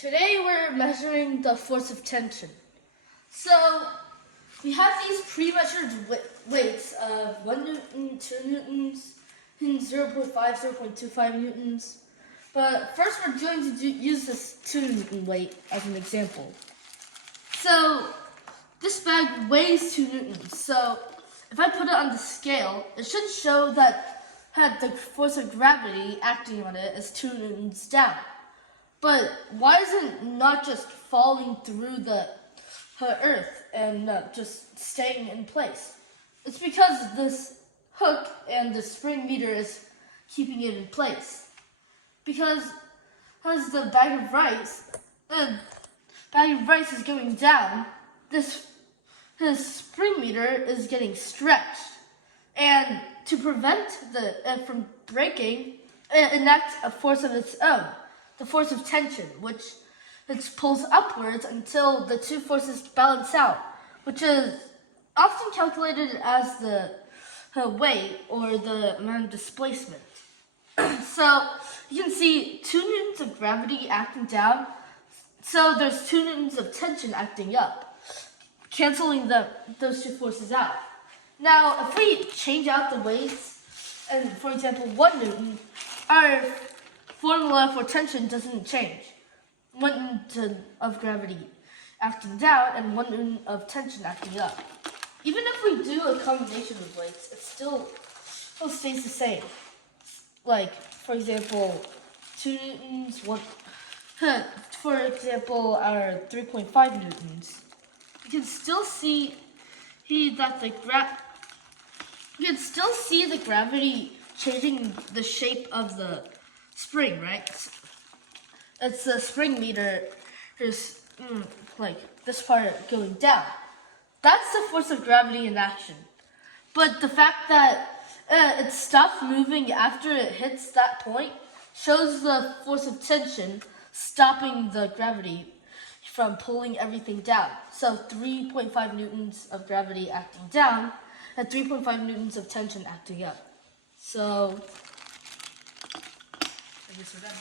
Today we're measuring the force of tension. So we have these pre-measured weights of 1 Newton, 2 Newtons, and 0.5, 0.25 Newtons. But first we're going to use this 2 Newton weight as an example. So this bag weighs 2 Newtons. So if I put it on the scale, it should show that the force of gravity acting on it is 2 Newtons down. But why is it not just falling through the earth and just staying in place? It's because this hook and the spring meter is keeping it in place. Because as the bag of rice is going down, this spring meter is getting stretched. And to prevent it from breaking, it enacts a force of its own. The force of tension, which it pulls upwards until the two forces balance out, which is often calculated as the weight or the amount of displacement. So you can see 2 Newtons of gravity acting down, so there's 2 Newtons of tension acting up, canceling those two forces out. Now, if we change out the weights, and for example, 1 Newton, our formula for tension doesn't change. 1 Newton of gravity acting down and 1 Newton of tension acting up. Even if we do a combination of weights, it still stays the same. Like, for example, 2 Newtons, for example, our 3.5 Newtons. You can still see that the gravity changing the shape of the spring, right? It's the spring meter is like this part going down. That's the force of gravity in action. But the fact that it stopped moving after it hits that point shows the force of tension stopping the gravity from pulling everything down. So 3.5 Newtons of gravity acting down and 3.5 Newtons of tension acting up. So I guess we're done.